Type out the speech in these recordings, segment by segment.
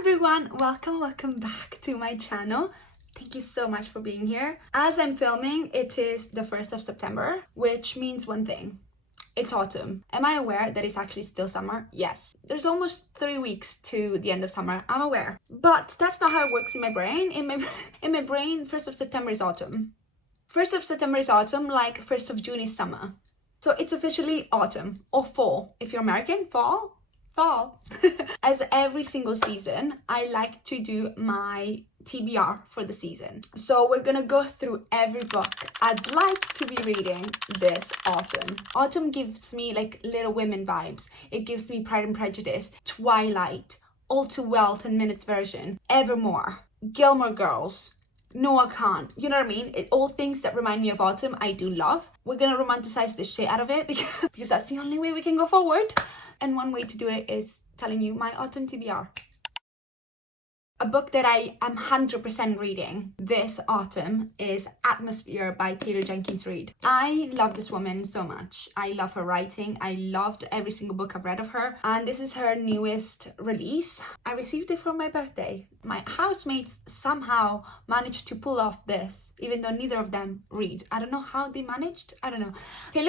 everyone, welcome back to my channel. Thank you so much for being here. As I'm filming, it is the 1st of September, which means one thing. It's autumn. Am I aware that it's actually still summer? Yes. There's almost 3 weeks to the end of summer. I'm aware. But that's not how it works in my brain. In my brain, 1st of September is autumn. 1st of September is autumn, like 1st of June is summer. So it's officially autumn or fall. If you're American, fall. As every single season, I like to do my TBR for the season. So we're gonna go through every book I'd like to be reading this autumn. Autumn gives me like Little Women vibes. It gives me Pride and Prejudice, Twilight, All Too Well 10 Minutes version, Evermore, Gilmore Girls, Noah Khan, you know what I mean? All things that remind me of autumn, I do love. We're gonna romanticize the shit out of it because that's the only way we can go forward. And one way to do it is telling you my autumn TBR. A book that I am 100% reading this autumn is Atmosphere by Jenkins. I love this woman so much. I love her writing. I loved every single book I've read of her. And this is her newest release. I received it for my birthday. My housemates somehow managed to pull off this, even though neither of them read. I don't know how they managed. I don't know.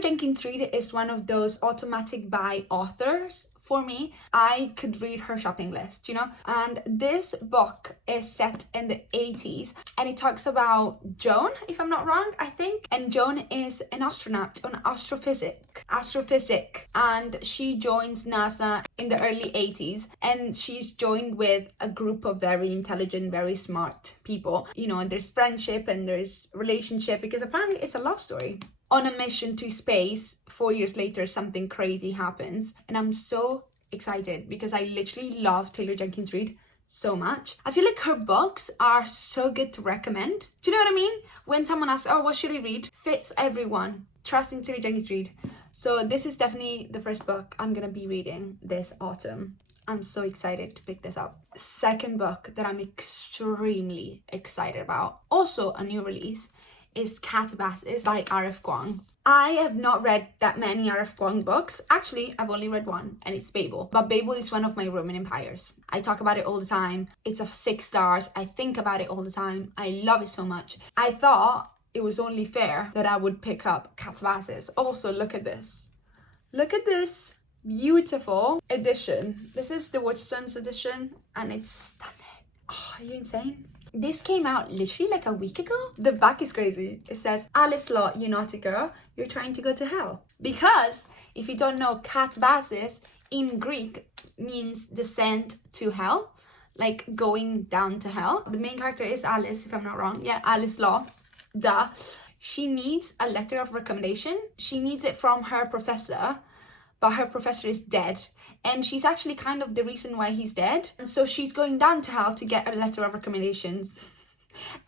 Jenkins is one of those automatic buy authors. For me, I could read her shopping list, you know? And this book is set in the 80s and it talks about Joan, if I'm not wrong, I think. And Joan is an astronaut, an astrophysic. And she joins NASA in the early 80s and she's joined with a group of very intelligent, very smart people. You know, and there's friendship and there's relationship because apparently it's a love story. On a mission to space, 4 years later, something crazy happens. And I'm so excited because I literally love Jenkins so much. I feel like her books are so good to recommend. Do you know what I mean? When someone asks, oh, what should I read? Fits everyone. Trusting Jenkins. So this is definitely the first book I'm gonna be reading this autumn. I'm so excited to pick this up. Second book that I'm extremely excited about, also a new release, is Catabasis by Kuang. I have not read that many Kuang books. Actually, I've only read one, and it's Babel. But Babel is one of my Roman empires. I talk about it all the time. It's a 6 stars. I think about it all the time. I love it so much. I thought it was only fair that I would pick up Catabasis. Also, look at this. Look at this beautiful edition. This is the Watson's edition, and it's stunning. Oh, are you insane? This came out literally like a week ago. The back is crazy. It says, Alice Law, you naughty girl, you're trying to go to hell. Because if you don't know, Catabasis in Greek means descent to hell, like going down to hell. The main character is Alice, if I'm not wrong. Yeah, Alice Law. Duh. She needs a letter of recommendation. She needs it from her professor, but her professor is dead. And she's actually kind of the reason why he's dead. And so she's going down to hell to get a letter of recommendations.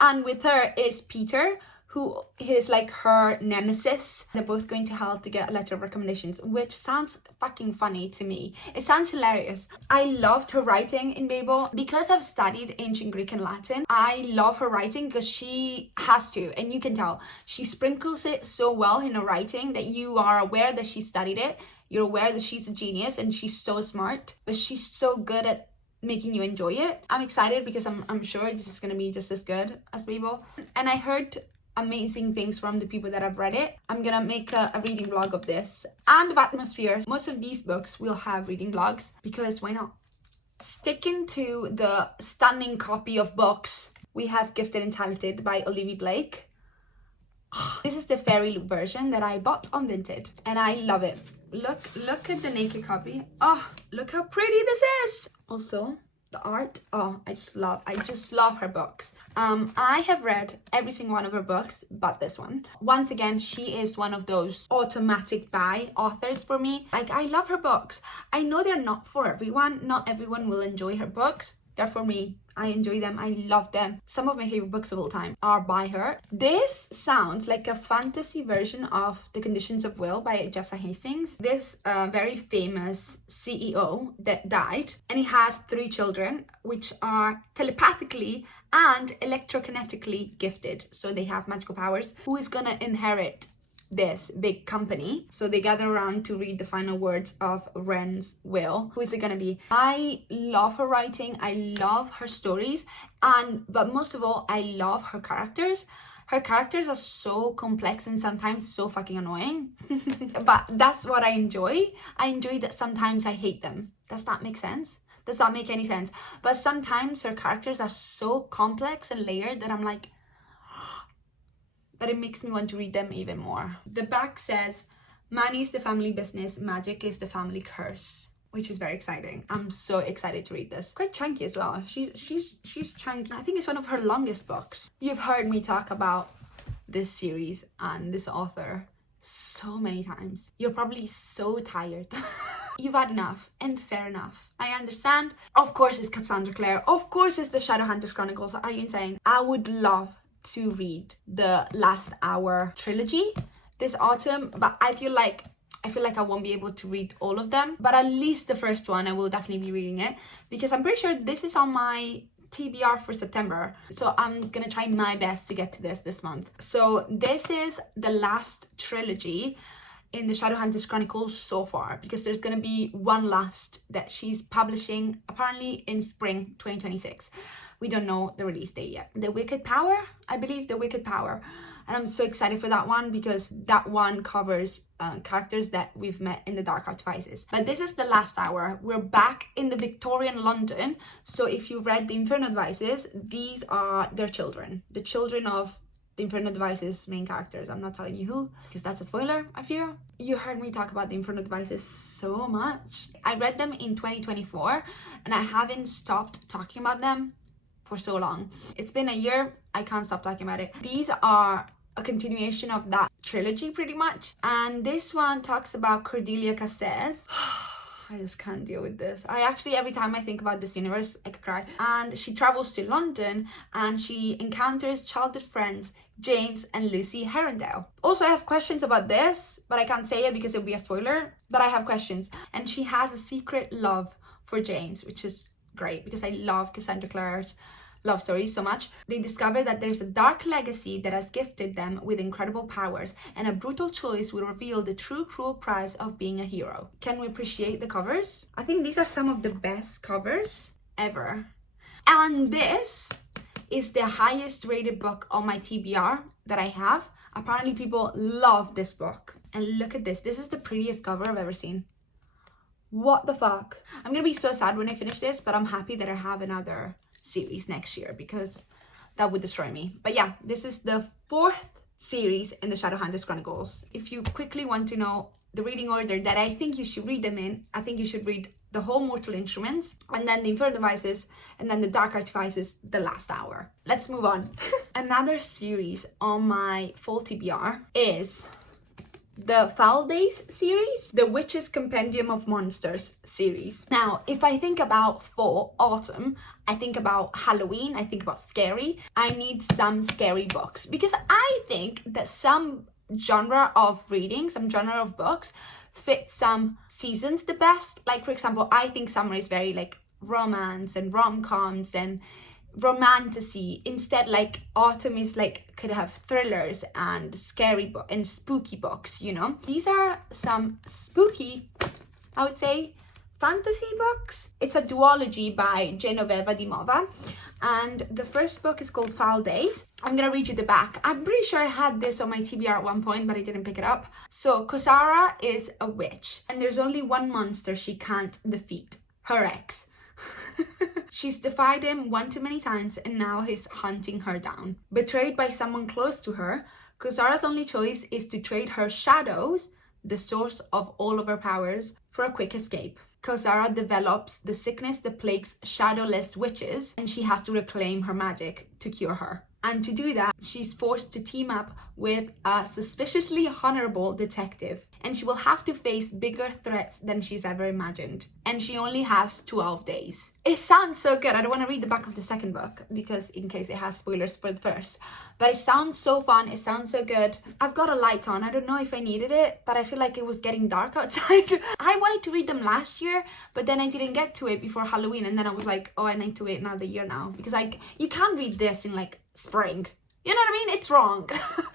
And with her is Peter, who is like her nemesis. They're both going to hell to get a letter of recommendations, which sounds fucking funny to me. It sounds hilarious. I loved her writing in Babel. Because I've studied ancient Greek and Latin, I love her writing because she has to, and you can tell. She sprinkles it so well in her writing that you are aware that she studied it. You're aware that she's a genius and she's so smart, but she's so good at making you enjoy it. I'm excited because I'm sure this is gonna be just as good as Babel. And I heard amazing things from the people that have read it. I'm gonna make a reading vlog of this and of Atmosphere. Most of these books will have reading vlogs because why not? Sticking to the stunning copy of books, we have Gifted and Talented by Olivia Blake. This is the fairy version that I bought on Vinted and I love it. Look at the naked copy. Oh, look how pretty this is. Also, the art. Oh, I just love her books. I have read every single one of her books, but this one. Once again, she is one of those automatic buy authors for me. Like, I love her books. I know they're not for everyone. Not everyone will enjoy her books. They're for me. I enjoy them. I love them. Some of my favorite books of all time are by her. This sounds like a fantasy version of The Conditions of Will by Jessa Hastings. This very famous CEO that died, and he has 3 children, which are telepathically and electrokinetically gifted. So they have magical powers. Who is gonna inherit this big company. So they gather around to read the final words of Ren's will. Who is it gonna be? I love her writing, I love her stories, but most of all, I love her characters. Her characters are so complex and sometimes so fucking annoying. But that's what I enjoy. I enjoy that sometimes I hate them. Does that make sense? Does that make any sense? But sometimes her characters are so complex and layered that I'm like, but it makes me want to read them even more. The back says, money is the family business, magic is the family curse, which is very exciting. I'm so excited to read this. Quite chunky as well. She's chunky. I think it's one of her longest books. You've heard me talk about this series and this author so many times. You're probably so tired. You've had enough, and fair enough. I understand. Of course it's Cassandra Clare. Of course it's the Shadowhunters Chronicles. Are you insane? I would love to read the Last Hour trilogy this autumn, but I feel like I won't be able to read all of them, but at least the first one I will definitely be reading it, because I'm pretty sure this is on my TBR for September, so I'm gonna try my best to get to this month. So this is the last trilogy in the Shadowhunters Chronicles so far, because there's gonna be one last that she's publishing apparently in spring 2026. We don't know the release date yet. The Wicked Power, I believe, The Wicked Power. And I'm so excited for that one because that one covers characters that we've met in the Dark Artifices. But this is the Last Hour. We're back in the Victorian London. So if you've read the Inferno Devices, these are their children. The children of the Inferno Devices main characters. I'm not telling you who, because that's a spoiler, I fear. You heard me talk about the Inferno Devices so much. I read them in 2024 and I haven't stopped talking about them for so long. It's been a year, I can't stop talking about it. These are a continuation of that trilogy pretty much. And this one talks about Cordelia Cassez. I just can't deal with this. I actually, every time I think about this universe, I could cry. And she travels to London and she encounters childhood friends James and Lucy Herondale. Also, I have questions about this, but I can't say it because it'll be a spoiler, but I have questions. And she has a secret love for James, which is great because I love Cassandra Clare's love stories so much. They discover that there's a dark legacy that has gifted them with incredible powers, and a brutal choice will reveal the true cruel price of being a hero. Can we appreciate the covers? I think these are some of the best covers ever. And this is the highest rated book on my TBR that I have. Apparently people love this book. And look at this. This is the prettiest cover I've ever seen. What the fuck? I'm gonna be so sad when I finish this, but I'm happy that I have another series next year because that would destroy me. But yeah, this is the 4th series in the Shadowhunters Chronicles. If you quickly want to know the reading order that I think you should read them in, I think you should read the whole Mortal Instruments, and then the Inferno Devices, and then the Dark Artifices, the Last Hour. Let's move on. Another series on my fall TBR is the Foul Days series, the Witch's Compendium of Monsters series. Now, if I think about fall, autumn, I think about Halloween, I think about scary. I need some scary books because I think that some genre of reading, some genre of books fit some seasons the best. Like, for example, I think summer is very like romance and rom-coms and romantasy. Instead, like autumn is like could have thrillers and scary and spooky books, you know. These are some spooky, I would say, fantasy books. It's a duology by Jane Dimova, and the first book is called Foul Days. I'm gonna read you the back. I'm pretty sure I had this on my TBR at one point, but I didn't pick it up. So Kosara is a witch, and there's only one monster she can't defeat: her ex. She's defied him one too many times, and now he's hunting her down. Betrayed by someone close to her, Kosara's only choice is to trade her shadows, the source of all of her powers, for a quick escape. Kosara develops the sickness that plagues shadowless witches, and she has to reclaim her magic to cure her. And to do that, she's forced to team up with a suspiciously honorable detective, and she will have to face bigger threats than she's ever imagined. And she only has 12 days. It sounds so good. I don't want to read the back of the second book because in case it has spoilers for the first. But it sounds so fun. It sounds so good. I've got a light on. I don't know if I needed it, but I feel like it was getting dark outside. I wanted to read them last year, but then I didn't get to it before Halloween. And then I was like, oh, I need to wait another year now. Because like you can't read this in like spring. You know what I mean? It's wrong.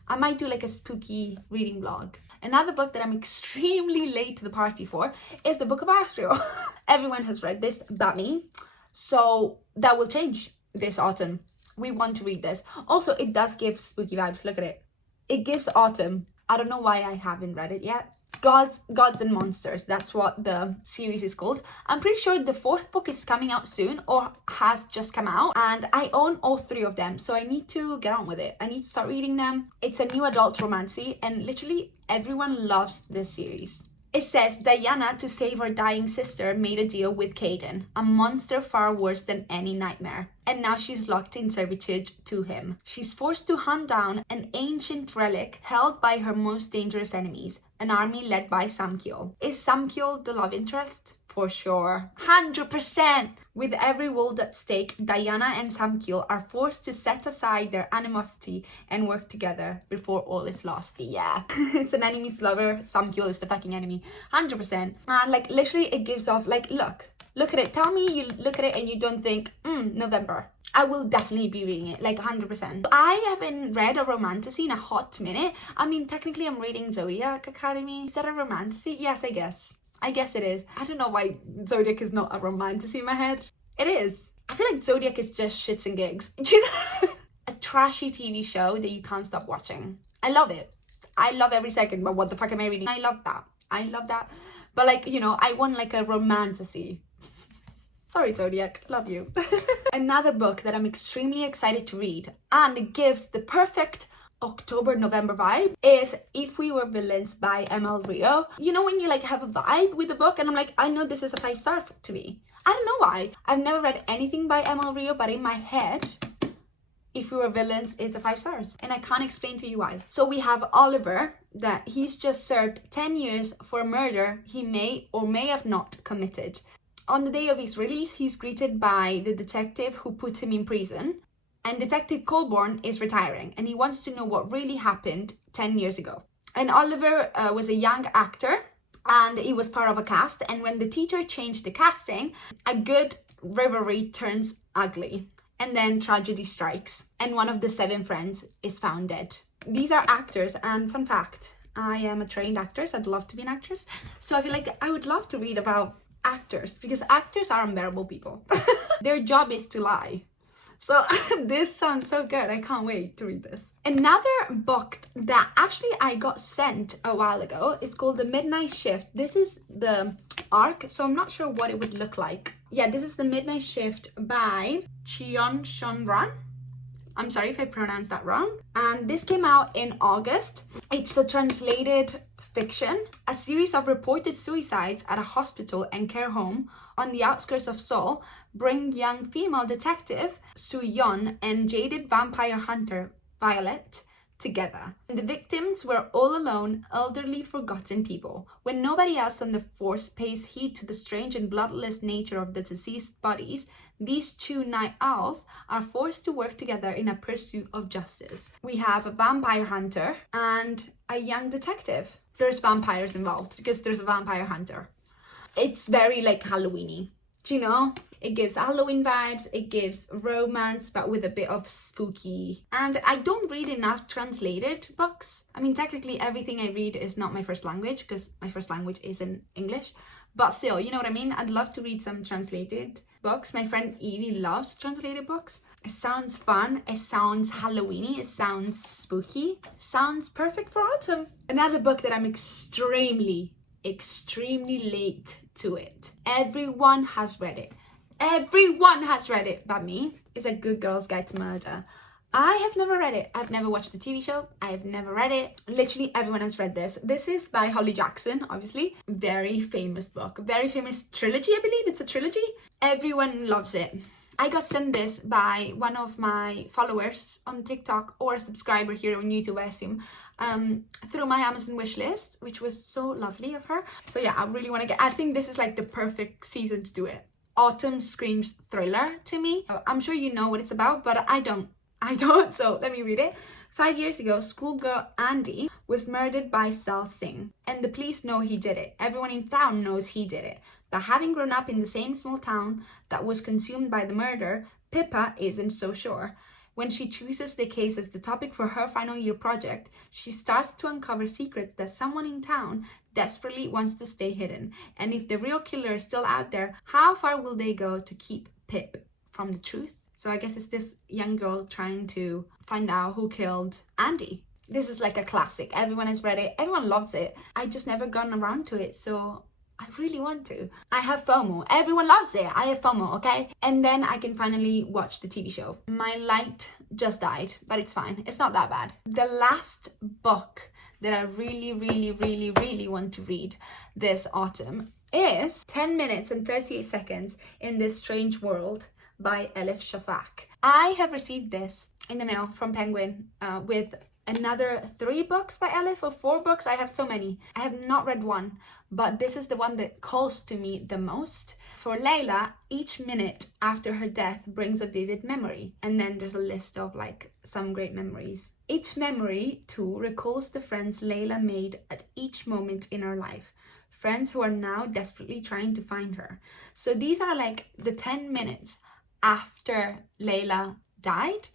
I might do like a spooky reading vlog. Another book that I'm extremely late to the party for is the Book of Astro. Everyone has read this but me. So that will change this autumn. We want to read this. Also, it does give spooky vibes. Look at it. It gives autumn. I don't know why I haven't read it yet. Gods and Monsters, that's what the series is called. I'm pretty sure the 4th book is coming out soon or has just come out, and I own all 3 of them, so I need to get on with it. I need to start reading them. It's a new adult romancy and literally everyone loves this series. It says Diana, to save her dying sister, made a deal with Caden, a monster far worse than any nightmare. And now she's locked in servitude to him. She's forced to hunt down an ancient relic held by her most dangerous enemies, an army led by Samkyul. Is Samkyul the love interest? For sure. 100%! With every world at stake, Diana and Samkyul are forced to set aside their animosity and work together before all is lost. Yeah. It's an enemy's lover. Samkyul is the fucking enemy. 100%. And like literally it gives off like, look at it. Tell me you look at it and you don't think, November. I will definitely be reading it, like 100%. I haven't read a romantasy in a hot minute. I mean, technically I'm reading Zodiac Academy. Is that a romantasy? Yes, I guess. I guess it is. I don't know why Zodiac is not a romantasy in my head. It is. I feel like Zodiac is just shits and gigs. Do you know? A trashy TV show that you can't stop watching. I love it. I love every second, but what the fuck am I reading? I love that. But like, you know, I want like a romantasy. Sorry, Zodiac. Love you. Another book that I'm extremely excited to read and it gives the perfect October-November vibe is If We Were Villains by ML Rio. You know when you like have a vibe with a book and I'm like, I know this is a 5-star to me. I don't know why. I've never read anything by ML Rio, but in my head, If We Were Villains is a 5 stars. And I can't explain to you why. So we have Oliver, that he's just served 10 years for a murder he may or may have not committed. On the day of his release, he's greeted by the detective who put him in prison. And Detective Colborne is retiring and he wants to know what really happened 10 years ago. And Oliver was a young actor and he was part of a cast. And when the teacher changed the casting, a good rivalry turns ugly. And then tragedy strikes and one of the 7 friends is found dead. These are actors, and fun fact, I am a trained actress. I'd love to be an actress. So I feel like I would love to read about actors because actors are unbearable people. Their job is to lie. So this sounds so good. I can't wait to read this. Another book that actually I got sent a while ago is called The Midnight Shift. This is the arc, so I'm not sure what it would look like. Yeah, this is The Midnight Shift by Cheon Shonran. I'm sorry if I pronounced that wrong. And this came out in August. It's a translated fiction, a series of reported suicides at a hospital and care home on the outskirts of Seoul bring young female detective Soo-yeon and jaded vampire hunter Violet together. The victims were all alone, elderly, forgotten people. When nobody else on the force pays heed to the strange and bloodless nature of the deceased bodies, these 2 night owls are forced to work together in a pursuit of justice. We have a vampire hunter and a young detective. There's vampires involved because there's a vampire hunter. It's very like Halloween-y. Do you know? It gives Halloween vibes, it gives romance, but with a bit of spooky. And I don't read enough translated books. I mean, technically everything I read is not my first language because my first language isn't English. But still, you know what I mean? I'd love to read some translated books. My friend Evie loves translated books. It sounds fun, it sounds Halloween-y, it sounds spooky, it sounds perfect for autumn. Another book that I'm extremely late to it. Everyone has read it. Everyone has read it but me. It's A Good Girl's Guide to Murder. I have never read it. I've never watched the TV show. I have never read it. Literally everyone has read this. This is by Holly Jackson, obviously. Very famous book. Very famous trilogy, I believe. It's a trilogy. Everyone loves it. I got sent this by one of my followers on TikTok or a subscriber here on YouTube, I assume, through my Amazon wishlist, which was so lovely of her. So yeah, I really want to I think this is like the perfect season to do it. Autumn screams thriller to me. I'm sure you know what it's about, but I don't, so let me read it. 5 years ago, schoolgirl Andy was murdered by Sal Singh, and the police know he did it. Everyone in town knows he did it. But having grown up in the same small town that was consumed by the murder, Pippa isn't so sure. When she chooses the case as the topic for her final year project, she starts to uncover secrets that someone in town desperately wants to stay hidden. And if the real killer is still out there, how far will they go to keep Pip from the truth? So I guess it's this young girl trying to find out who killed Andy. This is like a classic. Everyone has read it. Everyone loves it. I just never gotten around to it, so I really want to. I have FOMO. Everyone loves it. I have FOMO, okay? And then I can finally watch the TV show. My light just died, but it's fine. It's not that bad. The last book that I really want to read this autumn is 10 minutes and 38 seconds in This Strange World by Elif Shafak. I have received this in the mail from Penguin with another 3 books by Elif, or 4 books. I have so many. I have not read one, but this is the one that calls to me the most. For Layla, each minute after her death brings a vivid memory. And then there's a list of like some great memories. Each memory too recalls the friends Layla made at each moment in her life. Friends who are now desperately trying to find her. So these are like the 10 minutes after Layla died.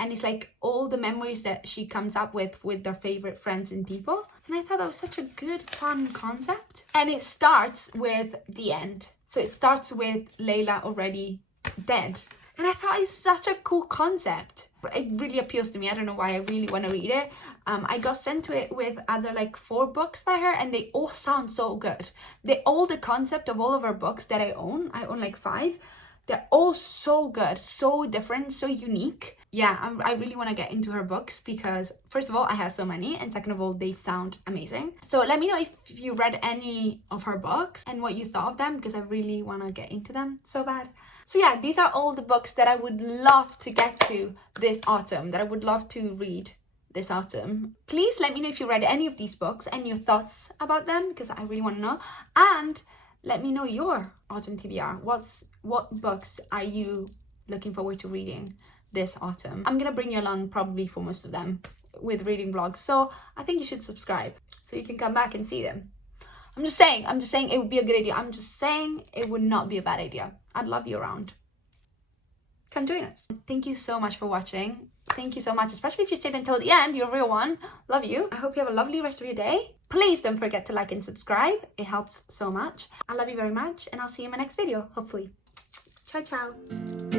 And it's like all the memories that she comes up with their favorite friends and people. And I thought that was such a good, fun concept. And it starts with the end. So it starts with Layla already dead. And I thought it's such a cool concept. It really appeals to me. I don't know why I really want to read it. I got sent to it with other like 4 books by her, and they all sound so good. The concept of all of her books that I own like 5. They're all so good, so different, so unique. Yeah, I really want to get into her books because, first of all, I have so many, and second of all, they sound amazing. So let me know if you read any of her books and what you thought of them, because I really want to get into them so bad. So yeah, these are all the books that I would love to get to this autumn, that I would love to read this autumn. Please let me know if you read any of these books and your thoughts about them, because I really want to know. And let me know your autumn TBR. What books are you looking forward to reading this autumn? I'm gonna bring you along probably for most of them with reading vlogs, so I think you should subscribe so you can come back and see them. I'm just saying it would be a good idea. I'm just saying it would not be a bad idea. I'd love you around. Come join us. Thank you so much for watching. Thank you so much, especially if you stayed until the end. You're a real one. Love you. I hope you have a lovely rest of your day. Please don't forget to like and subscribe. It helps so much. I love you very much, and I'll see you in my next video, hopefully. Ciao, ciao.